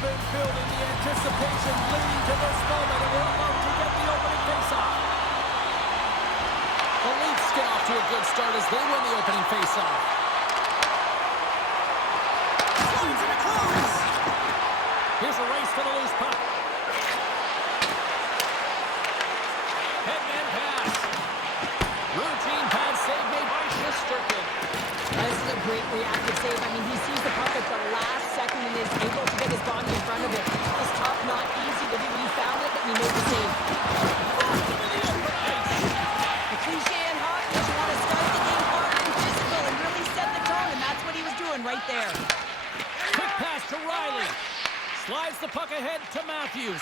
been building, the anticipation leading to this moment, and we're about to get the opening faceoff. The Leafs get off to a good start as they win the opening faceoff. Close and close. Here's a race for the loose puck. Headman pass. Routine pass save made by Shesterkin. This is a great reactive save. I mean, he sees the puck at the last second and is able to get his body in front of it. It's tough, not easy to do. He found it and he made the save. The cliche in hockey is you want to start the game hard and physical and really set the tone, and that's what he was doing right there. Quick pass to Riley. Slides the puck ahead to Matthews.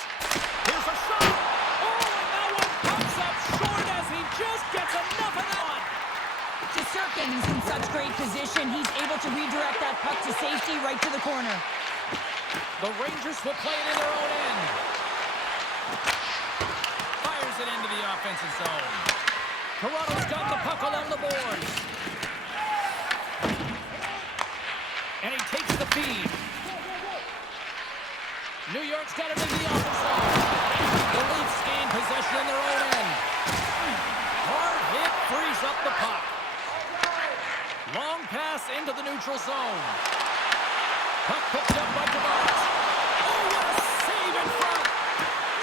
Here's a shot. Oh, and that one comes up short as he just gets enough of that one. Shesterkin's in such great position. He's able to redirect that puck to safety right to the corner. The Rangers will play it in their own end. Fires it into the offensive zone. Toronto's got the puck along the boards. And he takes the feed. New York's got it in the offensive zone. The Leafs gain possession in their own end. Hard hit frees up the puck. Long pass into the neutral zone. Puck picked up by Tavares. Oh, what a save in front!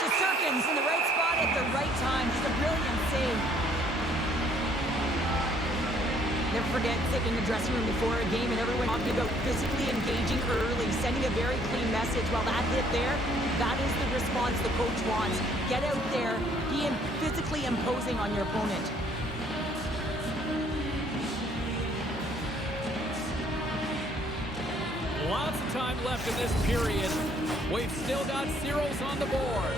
Shesterkin's in the right spot at the right time. Just a brilliant save. Never forget sitting in the dressing room before a game and everyone talking about physically engaging early, sending a very clean message. While that hit there, that is the response the coach wants. Get out there, be physically imposing on your opponent. Lots of time left in this period. We've still got zeros on the board.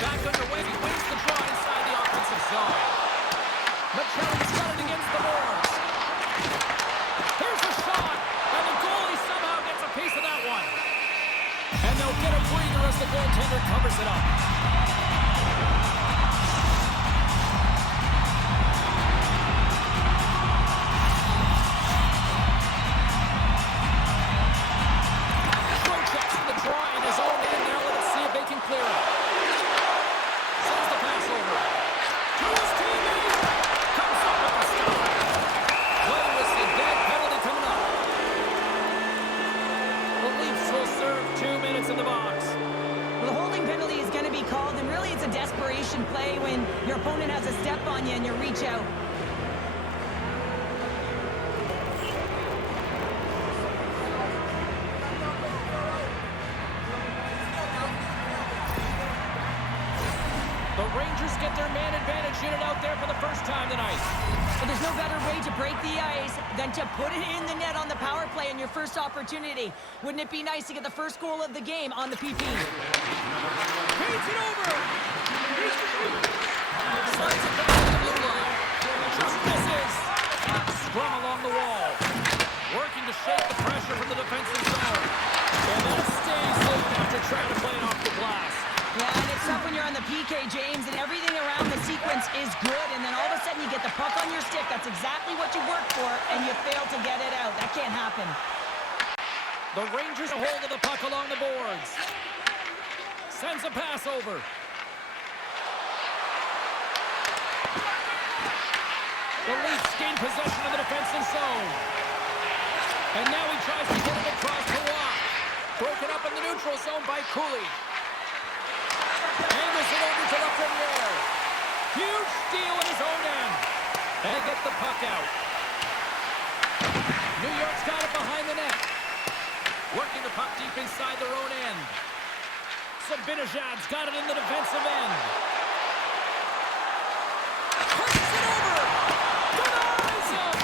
Back underway, he wins the draw inside the offensive zone. McKellen's got it against the boards. Here's the shot, and the goalie somehow gets a piece of that one. And they'll get a breather as the goaltender covers it up. In the box. Well, the holding penalty is going to be called, and really it's a desperation play when your opponent has a step on you and you reach out. The Rangers get their man advantage unit out there for the first time tonight. So there's no better way to break the ice than to put it in the net on the power play in your first opportunity. Wouldn't it be nice to get the first goal of the game on the PP? Paints it over! Slides it back to the blue line. Just misses. Scrum along the wall. Working to shake the pressure from the defensive zone. And that stays loose after trying to play it off the glass. Yeah, and it's tough when you're on the PK, James, and everything around the sequence is good, and then all of a sudden you get the puck on your stick. That's exactly what you worked for, and you fail to get it out. That can't happen. The Rangers a hold of the puck along the boards. Sends a pass over. The Leafs gain possession of the defensive zone. And now he tries to get it across the walk. Broken up in the neutral zone by Cooley. Angles it over to Lafreniere. Huge steal in his own end. And they get the puck out. New York's got it behind the net. Working the puck deep inside their own end. Zibanejad's got it in the defensive end. Pushes it over. Denies him.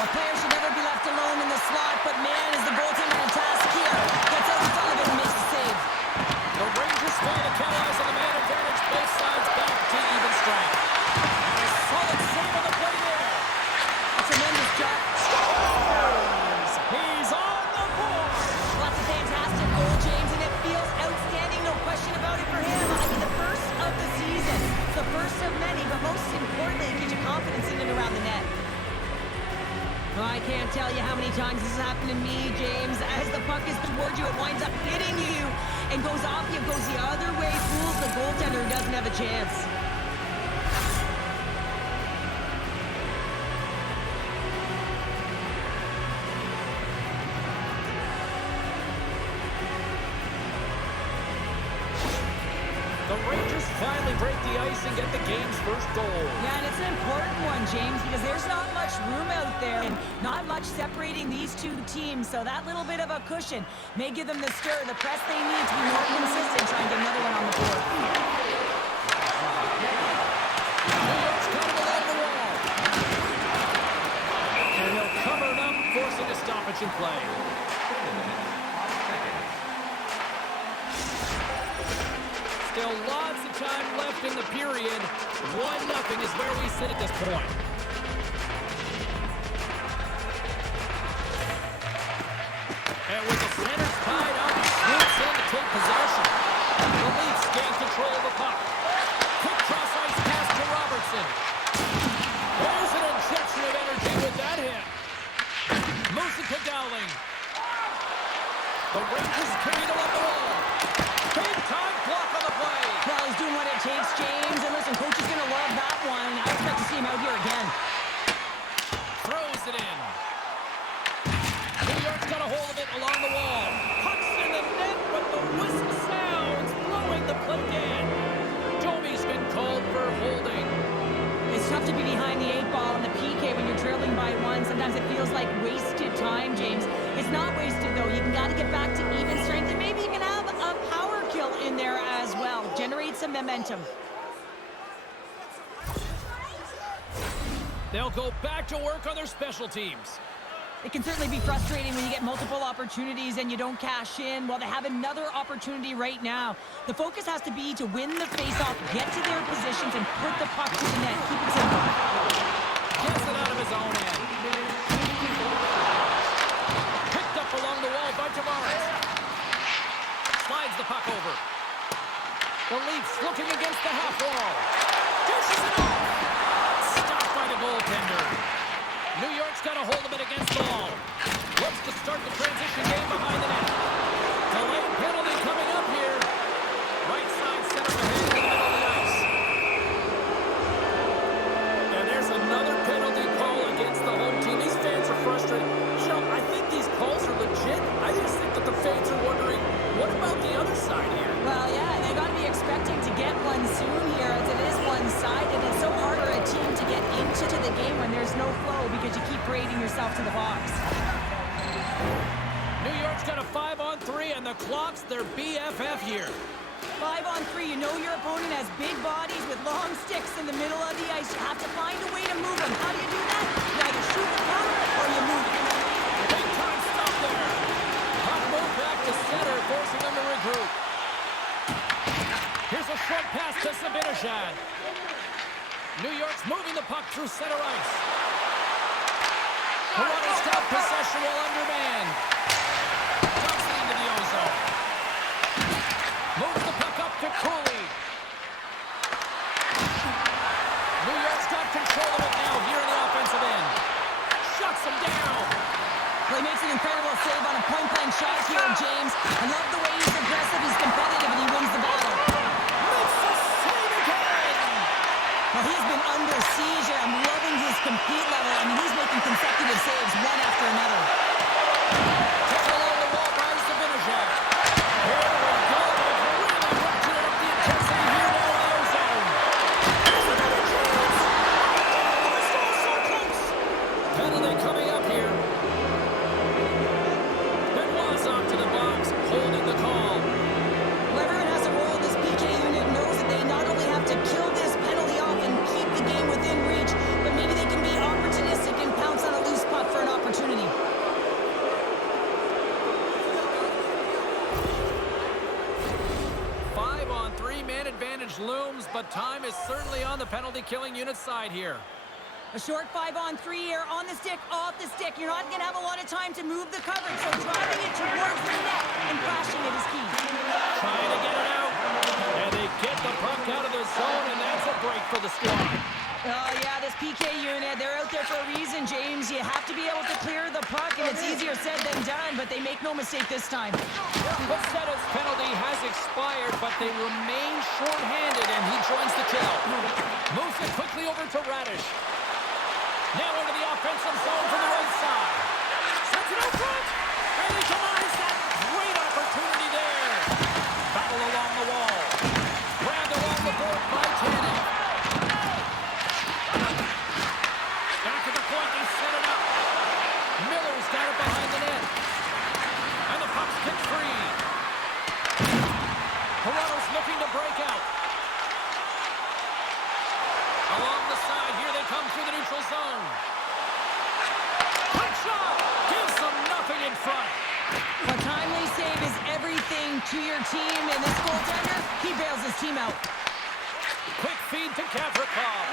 A player should never be left alone in the slot, but man, is the goaltender on task here. Gets out in front of it and makes the save. The Rangers fail to capitalize on the man advantage. Both sides back to even strength. And a solid save on the play there. A tremendous job. Scores! He's on the board. Well, that's a fantastic goal, James, and it feels outstanding, no question about it for him. I mean, the first of the season. The first of many, but most importantly, it gives you confidence in and around the net. Well, I can't tell you how many times this has happened to me, James. As the puck is towards you, it winds up hitting you and goes off you, goes the other way, fools the goaltender who doesn't have a chance. The Rangers finally break the ice and get the game's first goal. Yeah, and it's an important one, James, because there's not much room out there and not much separating these two teams. So that little bit of a cushion may give them the stir, the press they need to be more consistent, try and get another one on the board. New York's coming along the wall. And he'll cover it up, forcing a stoppage in play. Still lots of time left in the period. 1-0 is where we sit at this point. And with the centers tied up, he swoops in to take possession. The Leafs gain control of the puck. Quick cross-ice pass to Robertson. There's an injection of energy with that hit. Moves it to Dowling. The Rangers carry it along the wall. Big time block on the play. Well, he's doing what it takes, James. And listen, coach is going to love that one. I expect to see him out here again. Throws it in. New York's got a hold of it along the wall. Pucks in the net, but the whistle sounds, blowing the play in. Domi's been called for holding. It's tough to be behind the 8-ball in the PK when you're trailing by one. Sometimes it feels like wasted time, James. It's not wasted, though. You've got to get back to even strength, and maybe you can have a power kill in there as well. Generate some momentum. They'll go back to work on their special teams. It can certainly be frustrating when you get multiple opportunities and you don't cash in. Well, they have another opportunity right now. The focus has to be to win the faceoff, get to their positions, and put the puck to the net. Keep it simple. Gets it out of his own end. Picked up along the wall by Tavares. Slides the puck over. The Leafs looking against the half wall. Dishes it off. Stopped by the goaltender. New York's got a hold of it against the wall. Looks to start the transition game behind the net. Delayed penalty coming up here. Right side center ahead in the middle of the ice. And there's another penalty call against the home team. These fans are frustrated. You know, I think these calls are legit. I just think that the fans are wondering, what about the other side here? Well, yeah, they got to be expecting to get one soon here, as it is one-sided. It's so hard for a team to get into the game when there's no flow because you keep parading yourself to the box. New York's got a 5-on-3, and the clock's their BFF here. 5-on-3, you know your opponent has big bodies with long sticks in the middle of the ice. You have to find a way to move them. How do you do that? You either shoot the puck or you move it. Big time stop there. Puck moved back to center, forcing them to regroup. Here's a short pass to Zibanejad. New York's moving the puck through center ice. Toronto's got possession while undermanned. Dumps it into the ozone. Moves the puck up to Cooley. New York's got control of it now here in the offensive end. Shuts him down. Well, he makes an incredible save on a point-blank shot here, James. I love the way he's aggressive, he's competitive, and he wins the battle. Makes the save again. Well, he's been under siege, and I'm loving his compete level. I mean, he's making consecutive saves one after another. Taken along the wall by Zibanejad. Here we go. They've really ratcheted up the intensity here now in the ozone. There's another chance. Oh, it's all so close. Penalty coming up here. Benoit's off to the box, holding the call. Whoever has a role in this PK unit knows that they not only have to kill this penalty off and keep the game within reach, but maybe they can be opportunistic and pounce on a loose puck for an opportunity. 5-on-3, man advantage looms, but time is certainly on the penalty-killing unit side here. A short 5-on-3 here, on the stick, off the stick. You're not going to have a lot of time to move the coverage, so driving it towards the net and crashing it is key. Trying to get it out, and they get the puck out of the zone, and that's a break for the squad. Oh, yeah, this PK unit, they're out there for a reason, James. You have to be able to it's easier said than done, but they make no mistake this time. Posetta's penalty has expired, but they remain short-handed, and he joins the kill. Moves it quickly over to Radish. Now into the offensive zone from the right side. Sends it out front. And he denies that. Great opportunity there. Battle along the wall. Grabbed along the board by Tannen. Back at the point, they set it up. Miller's got it behind the net. And the puck's kicked free. Toronto's looking to break out. Along the side, here they come through the neutral zone. Hot shot! Gives them nothing in front. A timely save is everything to your team, and this goaltender, he bails his team out. Quick feed to Gavrikov.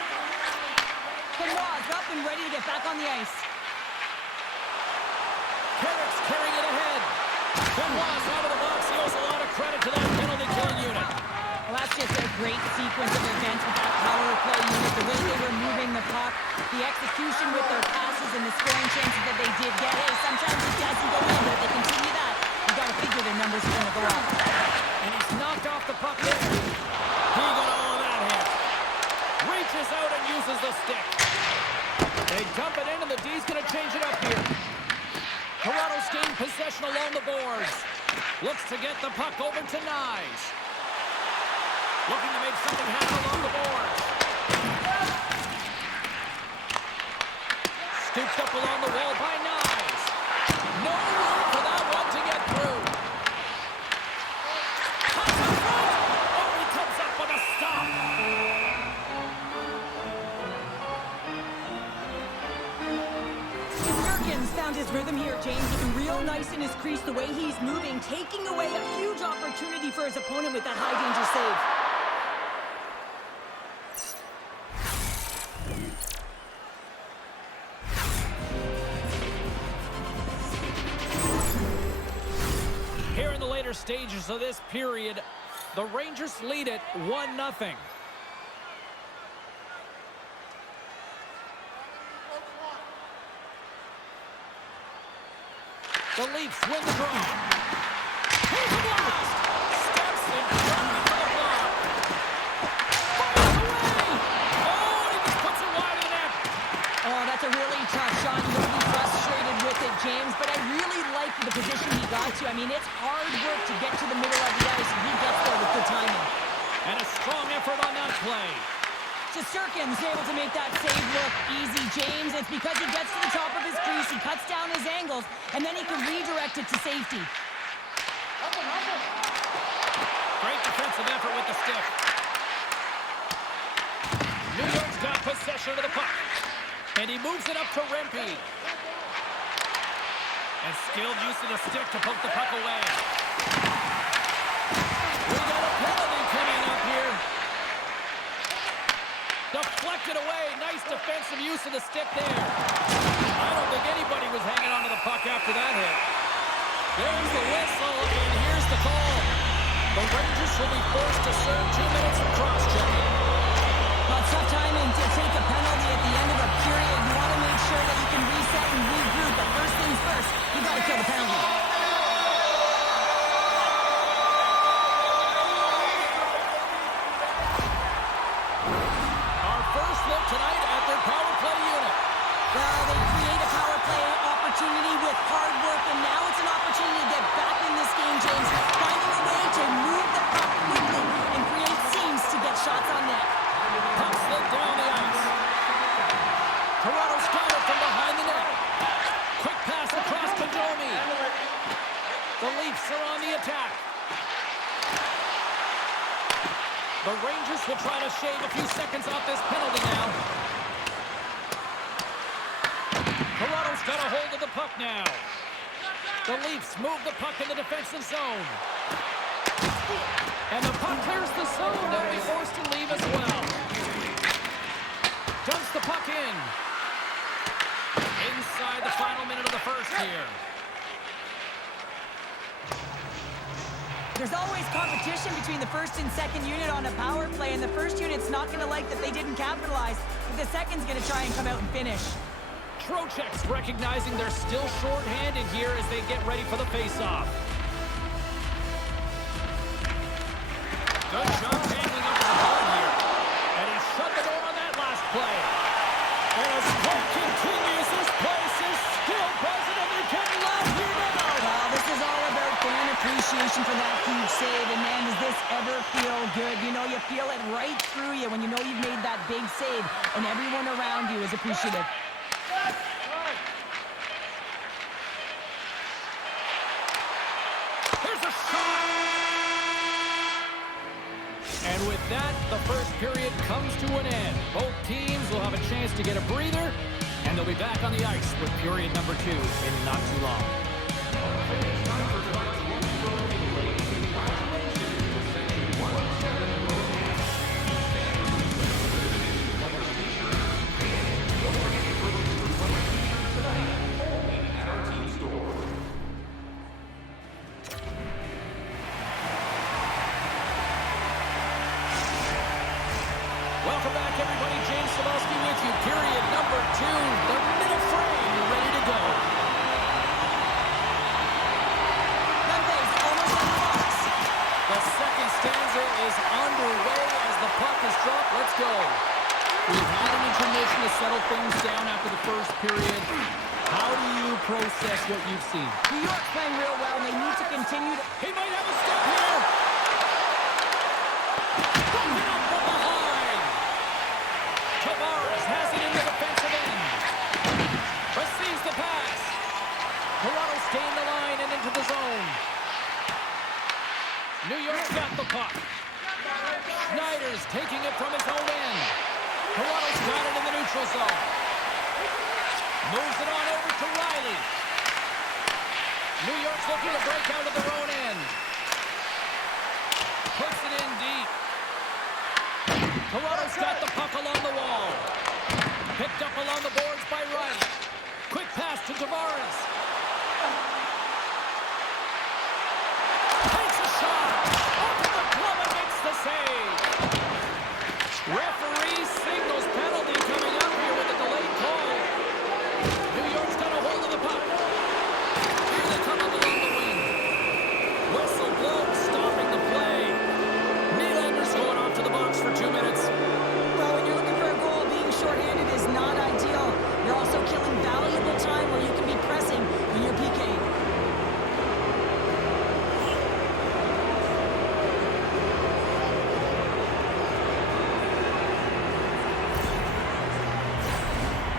Benoit's up and ready to get back on the ice. Carrick's carrying it ahead. Benoit's out of the box. He owes a lot of credit to that penalty killing unit. Well, that's just a great sequence of events with that power play unit, the way they were moving the puck, the execution with their passes, and the scoring chances that they did get. Hey, sometimes it doesn't go in, but if they continue that, you got to figure their numbers are going to go up. And he's knocked off the puck there. He got all of that hit. Reaches out and uses the stick. They dump it in, and the D's going to change it up here. Toronto's gained possession along the boards. Looks to get the puck over to Nyes. Looking to make something happen along the boards. Scooped up along the wall by Nyes. No room for that one to get through. Puck up front. Oh, he comes up with a stop. Durkin's found his rhythm here, James. Looking real nice in his crease, the way he's moving, taking away a huge opportunity for his opponent with that high-danger save. Here in the later stages of this period, the Rangers lead it 1-0. The Leafs win the draw. Here's the blast! Steps in front of the block. Fires away! Oh, and he just puts it wide of the net. Oh, that's a really tough shot. You'll be frustrated with it, James, but I really like the position he got to. I mean, it's hard work to get to the middle of the ice, and he gets there with good timing. And a strong effort on that play. Shesterkin's able to make that save look easy, James. It's because he gets to the top of his crease, he cuts down his angles, and then he can redirect it to safety. Great defensive effort with the stick. New York's got possession of the puck. And he moves it up to Rempe. And skilled use of the stick to poke the puck away. We got a penalty coming up here. Deflected away. Nice defensive use of the stick there. I don't think anybody was hanging onto the puck after that hit. There's the whistle, and here's the call. The Rangers will be forced to serve 2 minutes of cross-checking. Well, it's tough timing to take a penalty at the end of a period. You want to make sure that you can reset and regroup, but first things first, you got to kill the penalty. Our first look tonight at their power play unit. Well, they create a power play opportunity with hard work, and now it's an opportunity to get back in this game, James. Finding a way to move the puck quickly and create seams to get shots on net. Puck slid down the ice. Toronto's got it from behind the net. Quick pass across to Domi. The Leafs are on the attack. The Rangers will try to shave a few seconds off this penalty now. Toronto's got a hold of the puck now. The Leafs move the puck in the defensive zone. And the puck clears the zone. They'll be forced to leave as well. Dumps the puck in. Inside the final minute of the first here. There's always competition between the first and second unit on a power play, and the first unit's not going to like that they didn't capitalize, but the second's going to try and come out and finish. Trocheck's recognizing they're still short-handed here as they get ready for the face-off. Good job handling up the ball here. And he shut the door on that last play. And as play continues, this place is still buzzing, and they're getting loud here now. Well, this is all about fan appreciation for that huge save. And man, does this ever feel good. You know, you feel it right through you when you know you've made that big save, and everyone around you is appreciative. Here's a shot! And with that, the first period comes to an end. Both teams will have a chance to get a breather, and they'll be back on the ice with period number 2 in not too long. Welcome back, everybody. James Cebulski with you. Period number 2. The minute frame ready to go. Mondays almost on the box. The second stanza is underway as the puck is dropped. Let's go. We've had an intermission to settle things down after the first period. How do you process what you've seen? New York's playing real well, and they need to continue to... He might have a step here. Broken up from behind. Tavares has it in the defensive end. Receives the pass. Toronto's gained the line and into the zone. New York's got the puck. Schneider's taking it from his own end. Toronto's got it in the neutral zone. Moves it on over to Riley. New York's looking to break out of their own end. Puts it in deep. Toronto's got the puck along the wall. Picked up along the boards by Riley. Quick pass to Tavares. Takes a shot. Off the glove and makes the save. Referee signals penalty coming up here with a delayed call. New York's got a hold of the puck. Here they come up along the wing. Whistle blown, stopping the play. Nylander's going off to the box for 2 minutes. Well, when you're looking for a goal, being shorthanded is not ideal. You're also killing valuable time where you can be pressing when you're PK.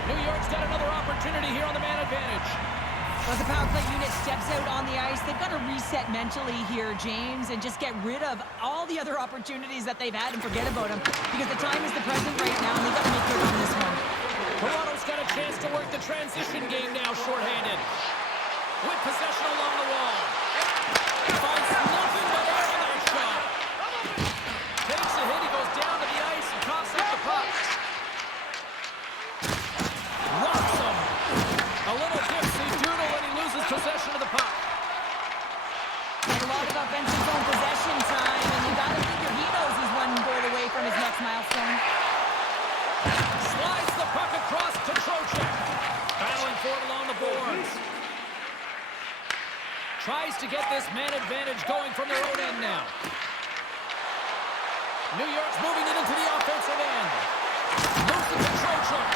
New York's got another opportunity here on the man advantage. As the power play unit steps out on the ice, they've got to reset mentally here, James, and just get rid of all the other opportunities that they've had and forget about them, because the time is the present right now, and they've got to make good on this one. Toronto's got a chance to work the transition game now, shorthanded. With possession along the wall. Finds nothing but air on that shot. Takes a hit, he goes down to the ice and coughs up the puck. Rocks him. A little dipsy doodle when he loses possession of the puck. And a lot of offensive zone possession time, and you got to figure he knows he's one goal away from his next milestone. Slides the puck across to Trocheck. Battling for it along the boards. Tries to get this man advantage going from their own end now. New York's moving it into the offensive end. Moves it to Trocheck.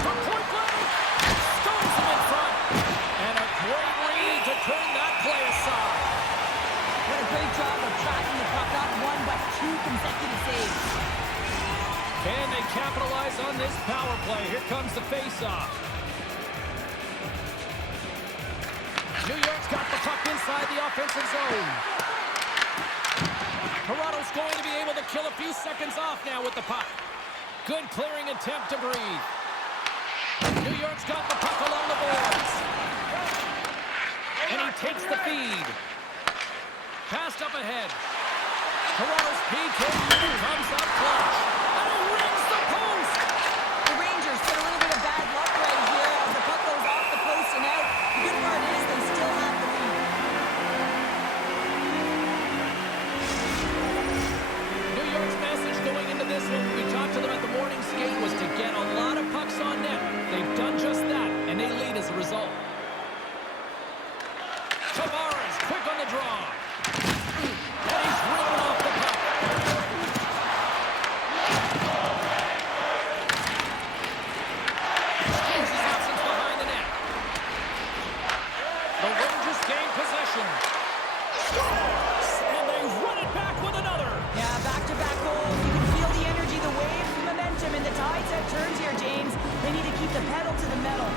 From point blank. Stones him in front. And a great lead to turn that play aside. What a great job of tracking the puck, not one but 2 consecutive saves. Can they capitalize on this power play? Here comes the face-off. New York's got the puck inside the offensive zone. Toronto's going to be able to kill a few seconds off now with the puck. Good clearing attempt to breathe. New York's got the puck along the boards. And he takes the feed. Passed up ahead. Toronto's PK comes up clutch. And he rings the post. The Rangers get a little bit of bad luck right here as the puck goes off the post and out. The good part is they still have the lead. New York's message going into this one, we talked to them at the morning skate, was to get a lot of pucks on net. They've done just that. returns here, James. They need to keep the pedal to the metal.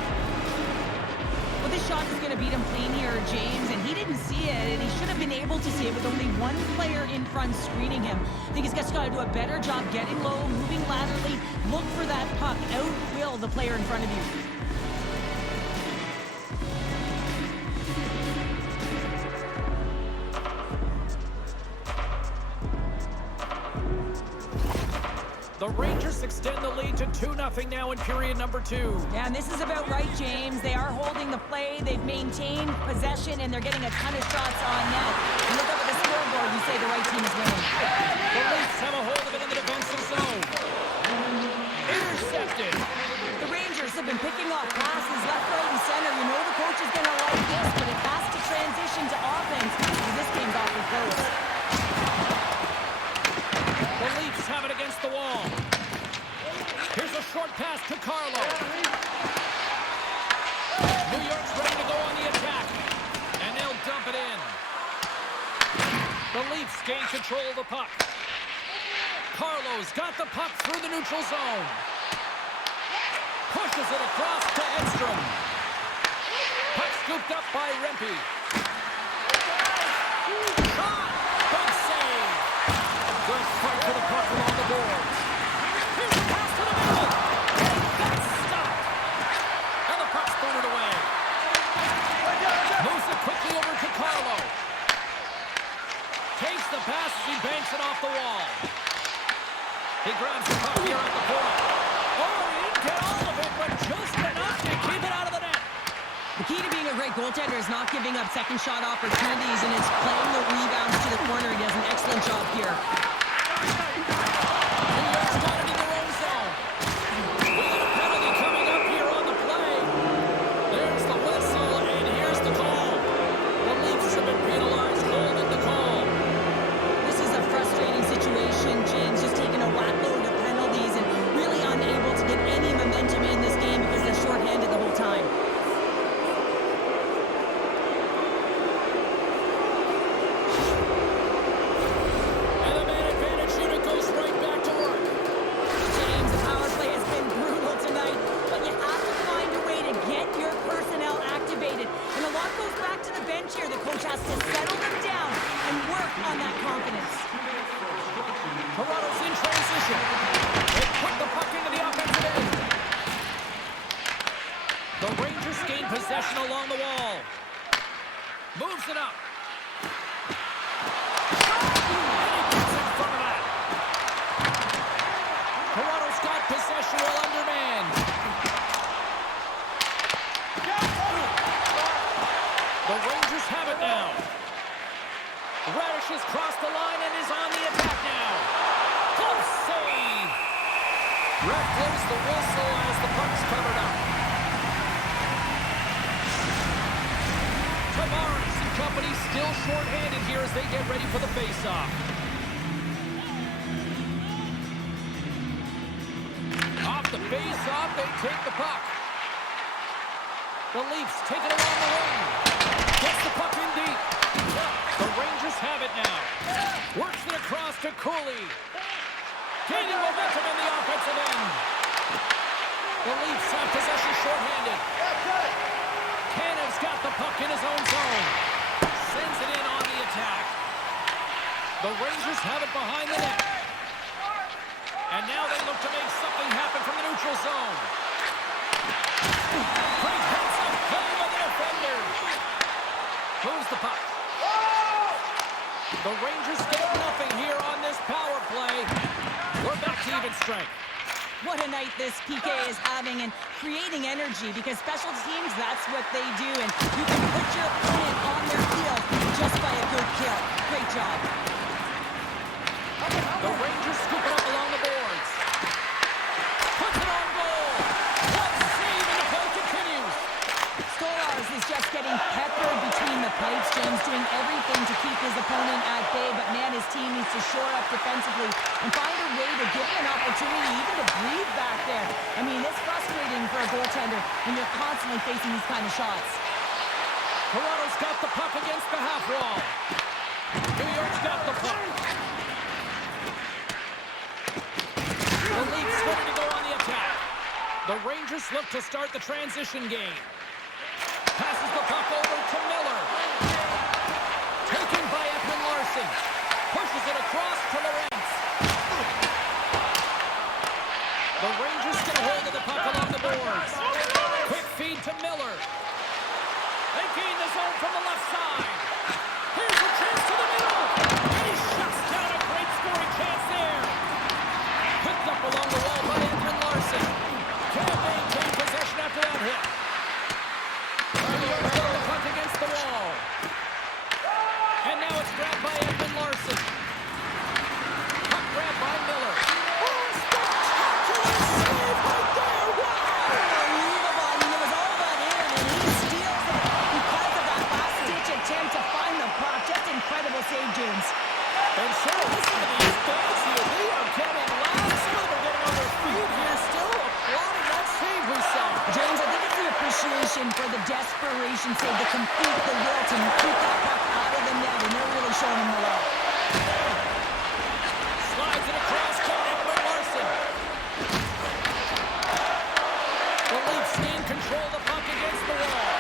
Well, this shot is going to beat him clean here, James, and he didn't see it, and he should have been able to see it with only one player in front screening him. I think he's just got to do a better job getting low, moving laterally, look for that puck, outwill the player in front of you. The Rangers extend the lead to 2-0 now in period number 2. Yeah, and this is about right, James. They are holding the play. They've maintained possession, and they're getting a ton of shots on net. You look up at the scoreboard, you say the right team is winning. The Leafs have a hold of it in the defensive zone. Intercepted. The Rangers have been picking off passes left, right, and center. You know the coach is going to like this, but it has to transition to offense because this game's awfully close. The Leafs have it against the wall. Here's a short pass to Carlo. New York's ready to go on the attack. And they'll dump it in. The Leafs gain control of the puck. Carlo's got the puck through the neutral zone. Pushes it across to Edstrom. Puck scooped up by Rempe. Shot! Big save! Good fight for the puck along the boards. Here's the pass to the middle. That's stopped. And the puck's booted away. Moves it quickly over to Carlo. Takes the pass as he banks it off the wall. He grabs the puck here at the point. Oh, he didn't get all of it, but just enough to keep it out of the net. The key to being a great goaltender is not giving up second shot opportunities, and it's playing the rebounds to the corner. He does an excellent job here. New York's got it in their own zone. We got a penalty coming up here on the play. There's the whistle, and here's the call. The Leafs have been penalized, holding the call. This is a frustrating situation, James, just taking a whack load of penalties and really unable to get any momentum in this game because they're shorthanded the whole time. And the man advantage unit goes right back to work. James, the power play has been brutal tonight, but you have to find a way to get your personnel activated. And a lot goes back to the bench here. The coach has to settle them down and work on that confidence. Toronto's in transition. They put the puck into the offensive end. The Rangers gain possession along the wall. Moves it up. And he gets in front of that. Toronto's got possession while undermanned. The Rangers have it now. Radish has crossed the line and is on the attack now. Close save. Ref blows the whistle as the puck's covered up. Tavares and company still short-handed here as they get ready for the face-off. Off the face-off, they take the puck. The Leafs take it along the wing. Gets the puck in deep. The Rangers have it now. Works it across to Cooley. Gaining momentum in the offensive end. The Leafs have possession shorthanded. Cannon's got the puck in his own zone. Sends it in on the attack. The Rangers have it behind the net. And now they look to make something happen from the neutral zone. Great heads-up play by the defender. Moves the puck. The Rangers get nothing here on this power play. We're back to even strength. What a night this PK is having and creating energy because special teams, that's what they do. And you can put your opponent on their heel just by a good kill. Great job. The Rangers scoop it up along the boards. Puts it on goal. One save and the play continues. Stolarz is just getting peppered between the pipes. James doing everything to keep his opponent at bay, but man, his team needs to shore up defensively and find a way to give him an opportunity even to breathe back there. I mean, it's frustrating for a goaltender when you're constantly facing these kind of shots. Toronto's got the puck against the half wall. New York's got the puck. The Leafs ready to go on the attack. Rangers look to start the transition game. Passes the puck over to Miller. Taken by Ekman Larson. Pushes it across to Lorentz. The Rangers get a hold of the puck along the boards. Quick feed to Miller. They gain the zone from the left side. Here's a chance to the middle. And he shuts down a great scoring chance there. Picked up along the wall by Ekman Larson. Can't maintain possession after that hit. The puck against the wall. And now it's grabbed by Ekman Larson. Puck grabbed by Miller. Incredible save, James. And sure, listen to these fans here. They are coming loud. Some of them are getting on their feet here. Still applauding that save we saw. James, I think it's the appreciation for the desperation save, the complete, the will to keep that puck out of the net, and they're really showing him the love. Slides it across to Ekman Larson. The Leafs gain control of the puck against the wall.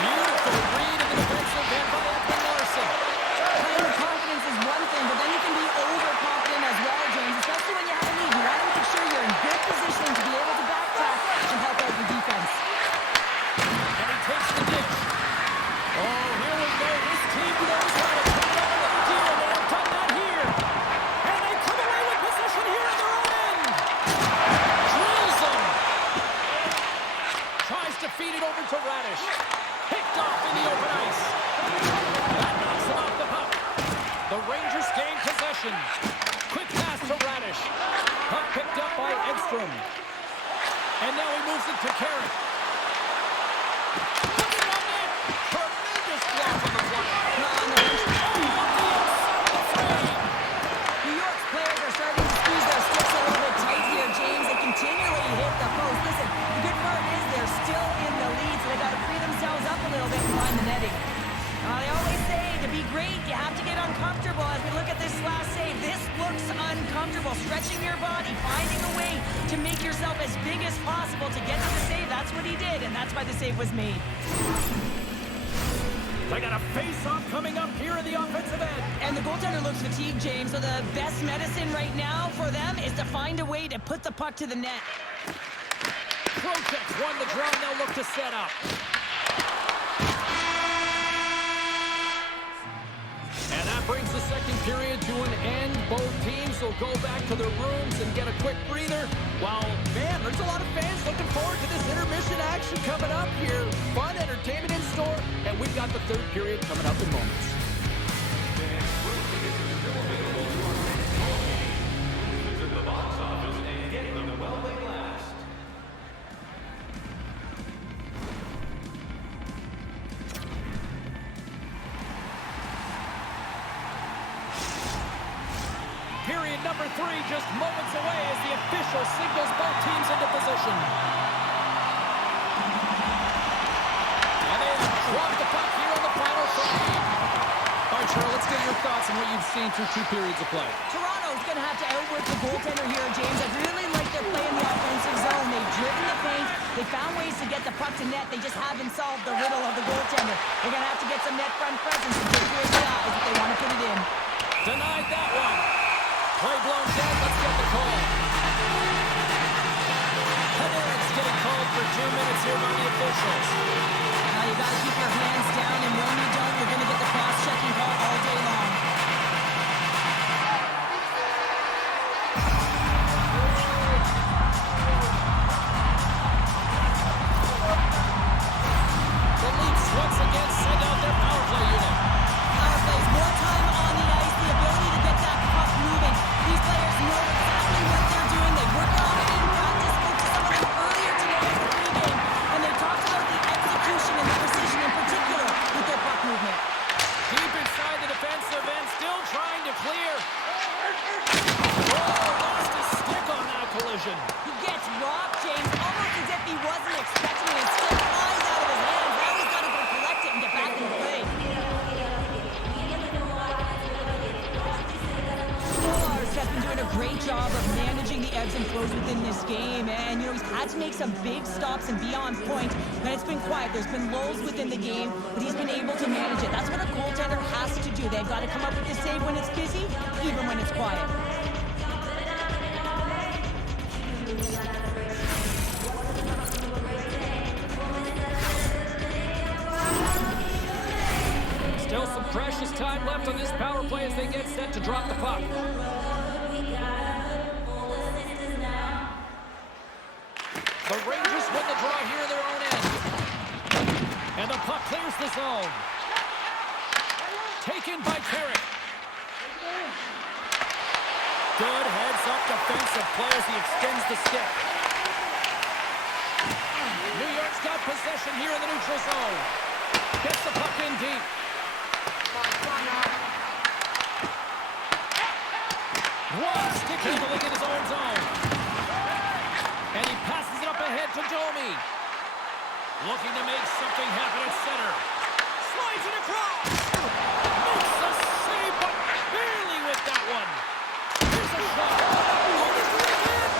Beautiful read in the defensive end by Ekman Larson. Playing with confidence is one thing, but then you can be overconfident as well, James, especially when you have a lead. You want to make sure you're in good position to be able to backtrack and help out your defense. And he takes the ditch. Oh, here we go. This team knows how to put it on the deal, and they have done that here. And they come away with possession here at their own end. Drills them. Tries to feed it over to Radish. Picked off in the open ice. That knocks him off the puck. The Rangers gain possession. Quick pass to Radish. Puck picked up by Edstrom. And now he moves it to Carrick. Puts it on net. Tremendous block on the fly. New York's players are starting to squeeze their sticks a little bit tight here, James. They continually hit the post. Listen, the good part is they're still in the lead, so they got to free themselves up a little bit and find the netting. They always say to be great, you have to get uncomfortable. As we look at this last save, this looks uncomfortable. Stretching your body, finding a way to make yourself as big as possible to get to the save. That's what he did, and that's why the save was made. They got a face-off coming up here in the offensive end. And the goaltender looks fatigued, James, so the best medicine right now for them is to find a way to put the puck to the net. Protect won the draw, they'll look to set up. And that brings the second period to an end. Both teams will go back to their rooms and get a quick breather. While, man, there's a lot of fans looking forward to this intermission action coming up here. Fun entertainment in store, and we've got the third period coming up in moments. Period number 3 just moments away as the official signals both teams into position. And they drop the puck here on the final frame. All right, Cheryl, let's get your thoughts on what you've seen through 2 periods of play. Toronto's going to have to outwork the goaltender here, James. I really like their play in the offensive zone. They've driven the paint. They found ways to get the puck to net. They just haven't solved the riddle of the goaltender. They're going to have to get some net front presence and take their eyes if they want to put it in. Denied that one. Play blown dead. Let's get the call. Panarin's getting called for 2 minutes here by the officials. Now you got to keep your hands down, and when you don't, you're going to get the cross-checking call all day long. The Leafs once again send out their power play unit. Power plays, more time on the ice, the ability to get that puck moving. These players know exactly what they're doing. They worked on it in practice. Spoke to some of them earlier today in the pregame, and they talked about the execution and the precision in particular with their puck movement. Deep inside the great job of managing the ebbs and flows within this game. And, he's had to make some big stops and be on point. And it's been quiet. There's been lulls within the game, but he's been able to manage it. That's what a goaltender has to do. They've got to come up with the save when it's busy, even when it's quiet. Still some precious time left on this power play as they get set to drop the puck. The Rangers win the draw here in their own end. And the puck clears the zone. Taken by Carrick. Good heads-up defensive play as he extends the stick. New York's got possession here in the neutral zone. Gets the puck in deep. One stick handling in his own zone. And he passes it up ahead to Domi. Looking to make something happen at center. Slides it across. Makes the save, but barely with that one. Here's a shot. Oh, this is again.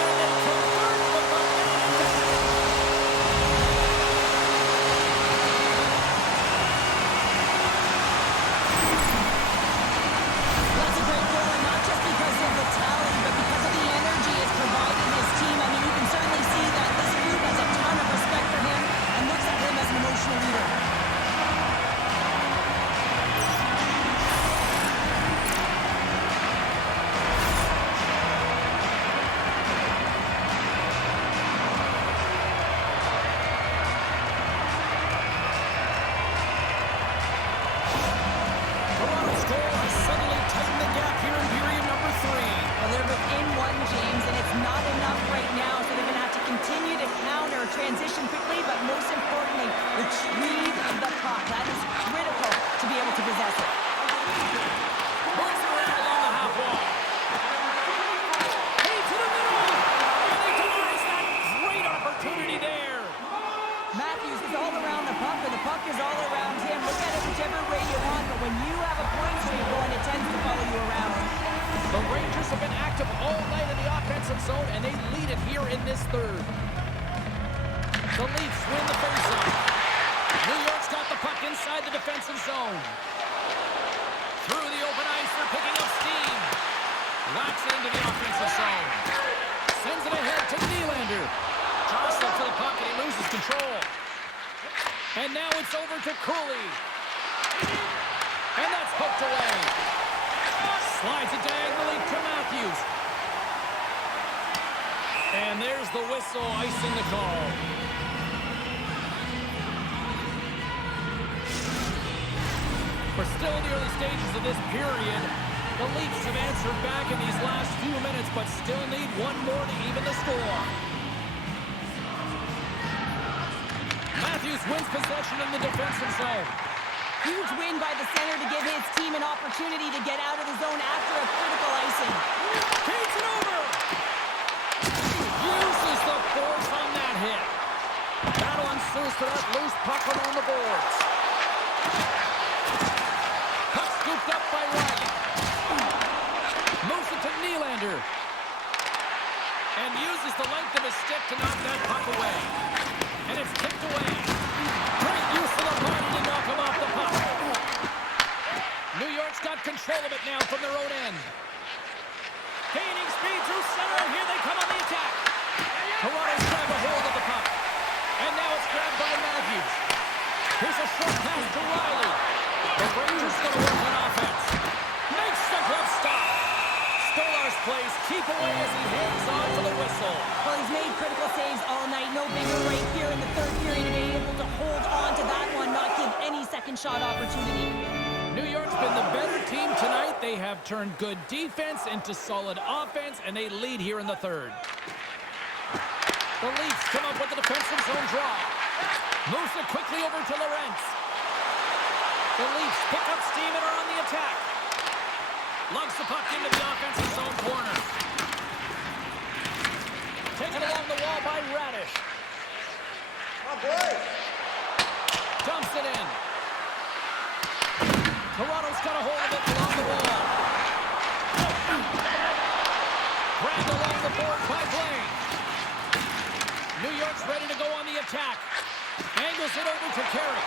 And it converts with the That's a great goal, and not just because of the talent, but because of the energy it's provided his team. I mean, you can certainly see that this group has a ton of respect for him and looks at him as an emotional leader. Toronto's goal has suddenly tightened the gap here in period number 3. Well, they're within one, James, and it's not enough right now, so they're going to have to continue to counter, transition quickly, but most importantly, retrieve the puck. That is critical to be able to possess it. Moves it around along the half wall. Hey, to the middle! And he denies that great opportunity there. Matthews is all around the puck, and the puck is all around him. Look at it whichever way you want, but when you have a point streak going, it tends to follow you around. The Rangers have been active all night in the offensive zone, and they lead it here in this third. The Leafs win the faceoff. New York's got the puck inside the defensive zone. Through the open ice, they're picking up steam. Whacks it into the offensive zone. Sends it ahead to Nylander. Jostles to the puck, and he loses control. And now it's over to Cooley. And that's poked away. Slides it diagonally to Matthews. And there's the whistle, icing the call. We're still in the early stages of this period. The Leafs have answered back in these last few minutes, but still need one more to even the score. Matthews wins possession in the defensive zone. Huge win by the center to give his team an opportunity to get out of the zone after a critical icing. Takes it over. Uses the force on that hit. Battle ensues for that loose puck along the boards. Puck scooped up by Riley. Moves it to Nylander. And uses the length of his stick to knock that puck away. And it's kicked away. Great use of the body to knock him off the puck. New York's got control of it now from their own end. Gaining speed through center, and here they come on the attack. Toronto's grabbed a hold of the puck. And now it's grabbed by Matthews. Here's a short pass to Riley. The Rangers going to work on offense. Makes the glove stop. Stolar's plays keep away as he hangs on to the whistle. Well, he's made critical saves all night. No bigger right here in the third period, and being able to hold on to that one, not give any second shot opportunity. New York's been the better team tonight. They have turned good defense into solid offense, and they lead here in the third. The Leafs come up with the defensive zone draw. Moves it quickly over to Lorentz. The Leafs pick up steam and are on the attack. Lugs the puck into the offensive zone corner. Taken along the wall by Radish. Oh, boy. Dumps it in. Toronto's got a hold of it along the wall. forward by Blaine. New York's ready to go on the attack. Angles it over to Carey.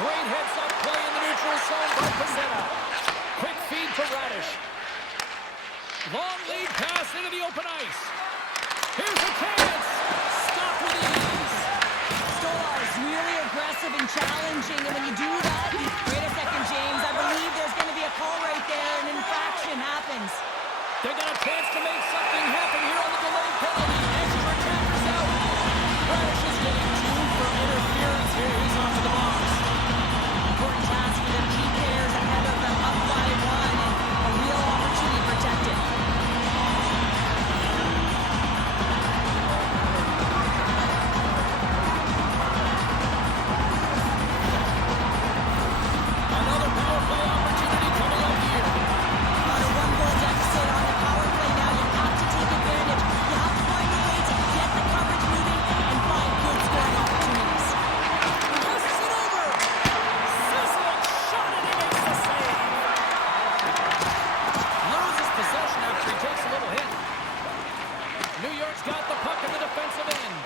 Great heads-up play in the neutral zone by Pezzetta. Quick feed to Radish. Long lead pass into the open ice. Here's a chance. Stop with ease. Stolarz really aggressive and challenging, and when you do that, wait a second, James. I believe there's going to be a call right there. An infraction happens. They got a chance to make something happen here on the delayed penalty. Extra tackers out. Radish is getting two for interference here. He's off to the box. Important task for them. Key players ahead of them, up by one, and a real opportunity protected. Another power play opportunity coming up here. On a one-goal deficit on the power play now, you have to take advantage. You have to find a way to get the coverage moving and find good scoring opportunities. Passes it over. Sizzling shot and he makes the save. Loses possession after he takes a little hit. New York's got the puck in the defensive end.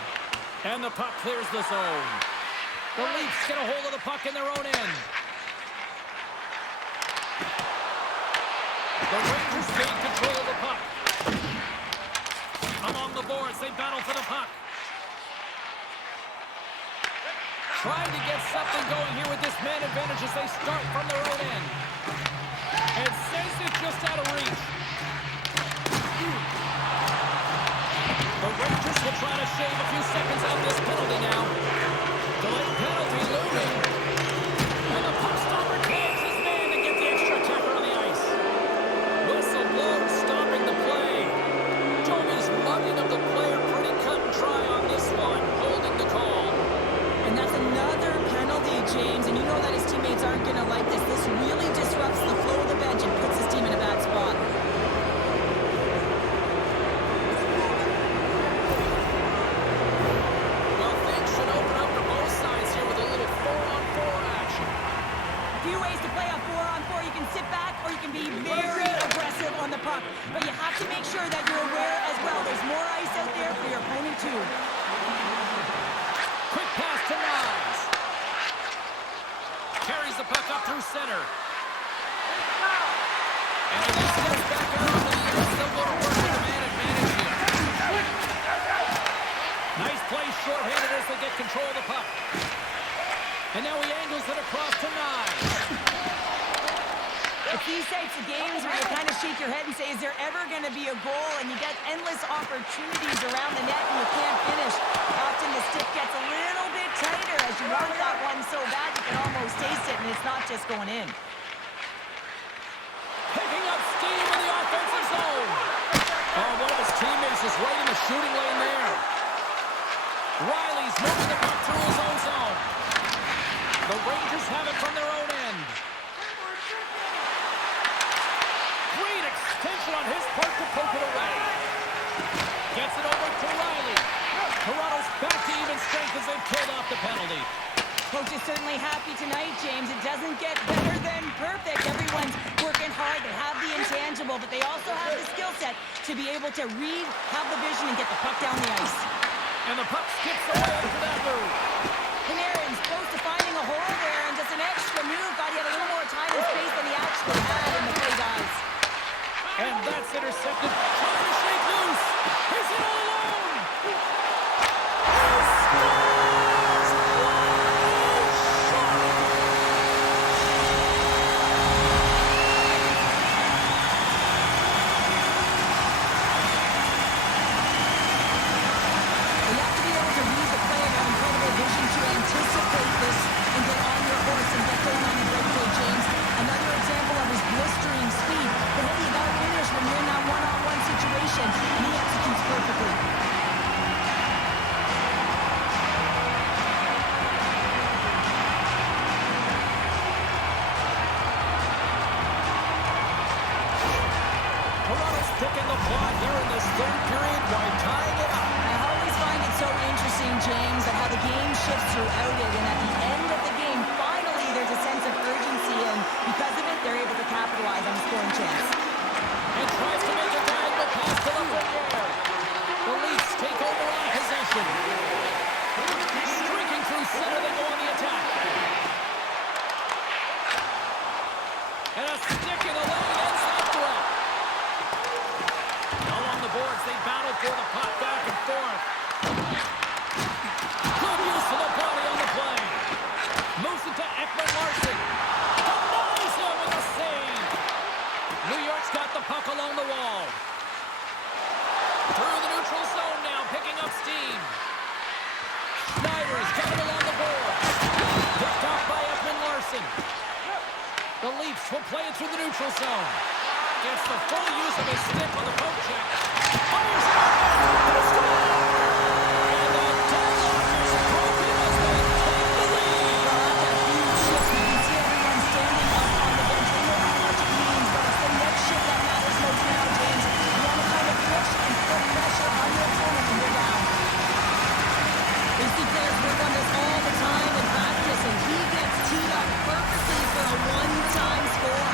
And the puck clears the zone. The Leafs get a hold of the puck in their own end. The Rangers gain control of the puck. Along the boards, they battle for the puck. Trying to get something going here with this man advantage as they start from their own end. And sends it just out of reach. The Rangers will try to shave a few seconds out this penalty now. Delayed penalty looming. And the puck stopper calls his man to get the extra attacker on the ice. Whistle blows, stopping the play. Joey's mugging of the player pretty cut and dry on this one, holding the call. And that's another penalty, James, and you know that his teammates aren't going to like this. This really disrupts the flow of the bench and puts his team in a bad spot. Well, things should open up for both sides here with a little 4-on-4 action. A few ways to play on 4-on-4. You can sit back or you can be very aggressive on the puck. But you have to make sure that you're aware as well. There's more ice out there for your opponent too. Quick pass to Nyes. Carries the puck up through center. And he steps back out on the ice. They'll go to work with the man advantage here. Nice play shorthanded as they get control of the puck. And now he angles it across to Nyes. It's these types of games where you kind of shake your head and say, is there ever going to be a goal? And you get endless opportunities around the net and you can't finish. Often the stick gets a little bit tighter as you want that one so bad you can almost taste it, and it's not just going in. Picking up steam in the offensive zone. Oh, one of his teammates is right in the shooting lane there. Riley's moving the puck through his own zone. The Rangers have it from their own end. Great extension on his part to poke it away. Gets it over to Riley. Toronto's back to even strength as they've killed off the penalty. Coach is certainly happy tonight, James. It doesn't get better than perfect. Everyone's working hard. They have the intangible, but they also have the skill set to be able to read, have the vision, and get the puck down the ice. And the puck skips away after that move. Panarin's close to finding a hole there, and just an extra move. Thought he had a little more time and space than he actually had in the play, guys. And that's intercepted. Trying to shake loose. He's in all alone. He scores! Shot! You have to be able to read the play and have incredible vision to anticipate this and get on your horse and get going on the breakaway, James. Another example of his blistering speed. But hey, you gotta finish when you're in that one-on-one situation, and he executes perfectly. Toronto's picking the plot here in this third period while tying it up. I always find it so interesting, James, of how the game shifts throughout it, and at the end of the game, finally there's a sense of urgency, and because of it, they're able to capitalize on the scoring chance. And tries to make a diagonal pass to Lafreniere. And a stick in the lane ends that threat. Along the boards, they battle for the puck back and forth. Good use of the body on the play. Moves it to Ekman-Larsson. Denies him with a save. New York's got the puck along the wall. Through the neutral zone now, picking up steam. Schneider's got it along the board. Picked off by Ekman-Larsson. The Leafs will play it through the neutral zone. Gets the full use of his stick on the poke check. Fires it up. They score! And the deadlock is broken as they take the lead. Well, that's a huge shift. You can see everyone standing up on the bench. We know how much it means, but it's the next shift that matters most now, James. You want to kind of push and put pressure on your opponent when you're down. We see players work on this all the time in practice, and he gets teed up perfectly for a one-time score.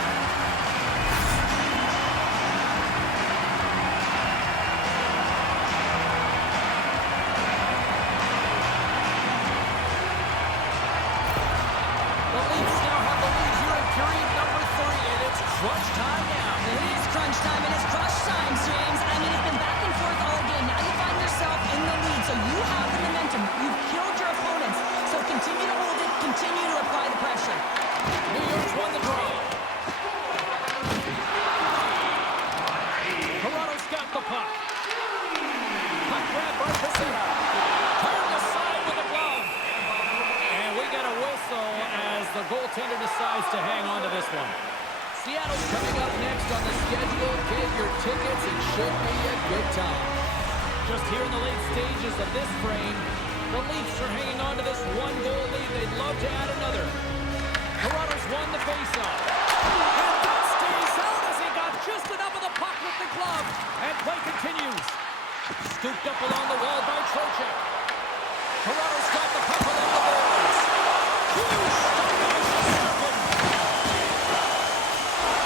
The Leafs now have the lead here in period number 3, and it's crunch time now. It is crunch time, and it's crush time, James. I mean, it's been back and forth all game. Now you find yourself in the lead, so you have the momentum. You've killed your opponents, so continue to hold it, continue to apply the pressure. New York's won the draw. Toronto's got the puck. Puck grab by Pacino. Turned aside with a glove. And we got a whistle as the goaltender decides to hang on to this one. Seattle's coming up next on the schedule. Get your tickets. It should be a good time. Just here in the late stages of this frame, the Leafs are hanging on to this one-goal lead. They'd love to add another. Toronto's won the faceoff. And that stays out as he got just enough of the puck with the glove. And play continues. Scooped up along the wall by Trocheck. Toronto's got the puck along the boards. Huge stop by Shesterkin.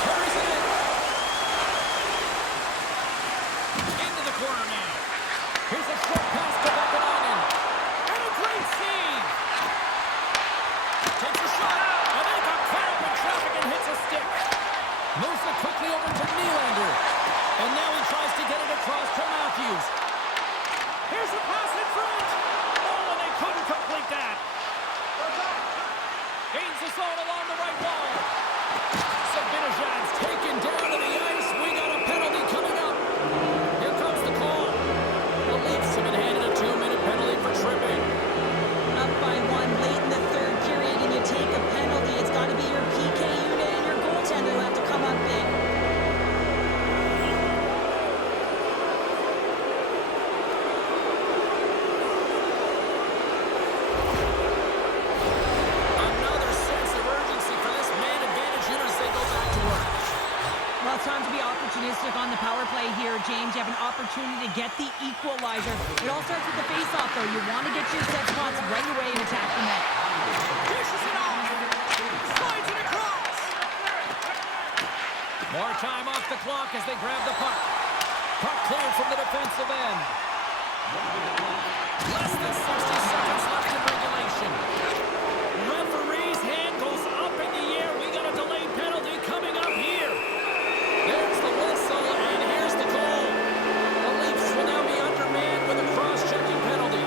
Carries it in. Into the corner now. Here's a short pass to Vaakanainen. And a great save. Takes a shot. And they got caught up in traffic and hits a stick. Moves it quickly over to Nylander. And now he tries to get it across to Matthews. Here's the pass in front. Oh, and they couldn't complete that. Gains the zone along the right wall. Zibanejad's taken down to the ice. We got a penalty coming up. Here comes the call. The Leafs have been handed a 2-minute penalty for tripping. Up by one late in the third period, and you take a penalty. It's got to be your PK unit and your goaltender who have to come up big. Another sense of urgency for this man advantage unit as they go back to work. Well, it's time to be opportunistic on the power play here, James. You have an opportunity to get the equalizer. It all starts with the face-off, though. You want to get your set spots right away and attack the net. Dishes it off. Slides it across. More time off the clock as they grab the puck. Puck cleared from the defensive end. Less than 60 seconds left in regulation. Referee's hand goes up in the air. We got a delayed penalty coming up here. There's the whistle, and here's the goal. The Leafs will now be undermanned with a cross-checking penalty.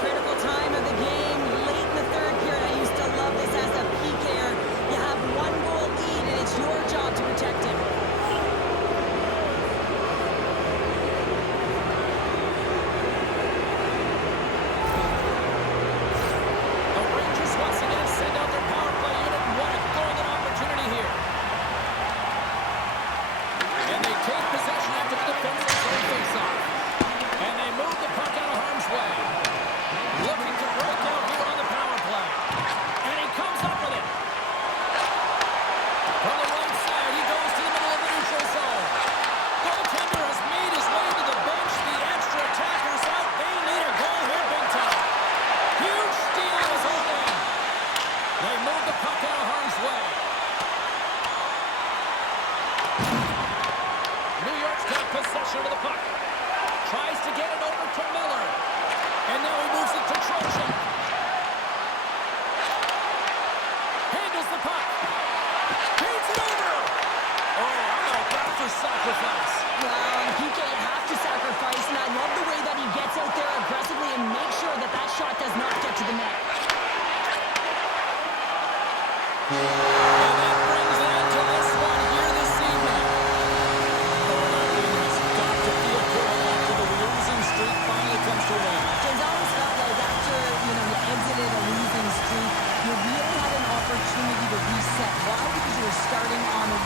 Critical time of the game, late in the third period. I used to love this as a PKer. You have one goal lead, and it's your job to protect it. The Rangers once again send out their power play unit, and what a golden opportunity here. And they take possession after the defensive zone face-off. And they move the puck out of harm's way. Looking to break out here on the power play. And he comes up with it. From the right side, he goes to the middle of the neutral zone. Goaltender has made his way to the bench. The extra attacker's out. They need a goal here big time. Huge steal in his own end. They move the puck out of harm's way. New York's got possession of the puck. Tries to get it over to Miller. And now he moves it to Trocheck. Handles the puck. Feeds it over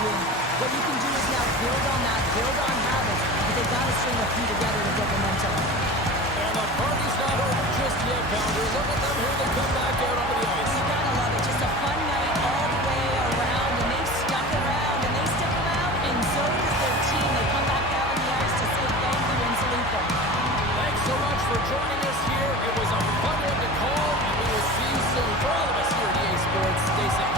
doing. What you can do is now build on that, build on habits, but they've got to string a few together to build momentum. And the party's not over just yet, Pounder. Look at them here. They come back out onto the ice. You gotta love it. Just a fun night all the way around, and they stuck around, and they stick around, and so does their team. They come back out on the ice to say thank you and salute them. Thanks so much for joining us here. It was a fun one to call, and we will see you soon. For all of us here at EA Sports, stay safe.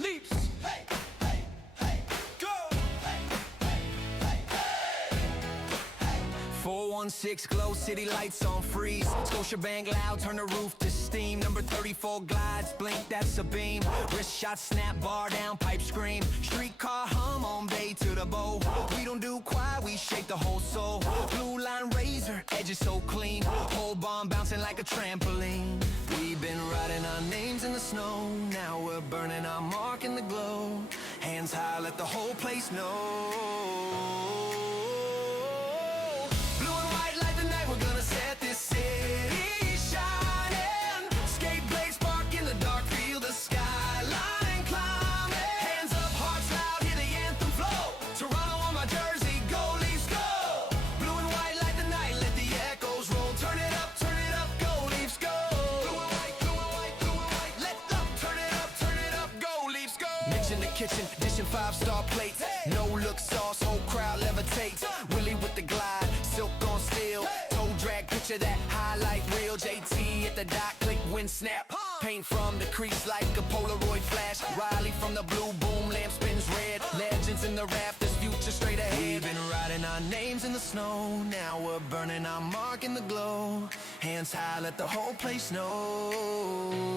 Leafs. 416 glow, city lights on freeze. Scotiabank loud, turn the roof to steam. Number 34 glides, blink, that's a beam. Wrist shot, snap, bar down, pipe scream. Streetcar hum on bay to the bow. We don't do quiet, we shake the whole soul. Blue line razor, edges so clean. Whole bomb bouncing like a trampoline. We've been writing our names in the snow. Now we're burning our mark in the glow. Hands high, let the whole place know. We're gonna set this city shining. Skate blades spark in the dark, feel the skyline climbing. Hands up, hearts loud, hear the anthem flow. Toronto on my jersey, go Leafs go. Blue and white light the night, let the echoes roll. Turn it up, go Leafs go. Blue and white, blue and white, blue and white. Let up, turn it up, go Leafs go. Mitch in the kitchen, dishing 5-star plates. No look sauce, whole crowd levitates. Willie with the glide, silk on steel. Drag, picture that highlight reel. JT at the dot, click, win, snap. Paint from the crease like a Polaroid flash. Riley from the blue, boom, lamp spins red. Legends in the rafters, future straight ahead. We've been writing our names in the snow. Now we're burning our mark in the glow. Hands high, let the whole place know.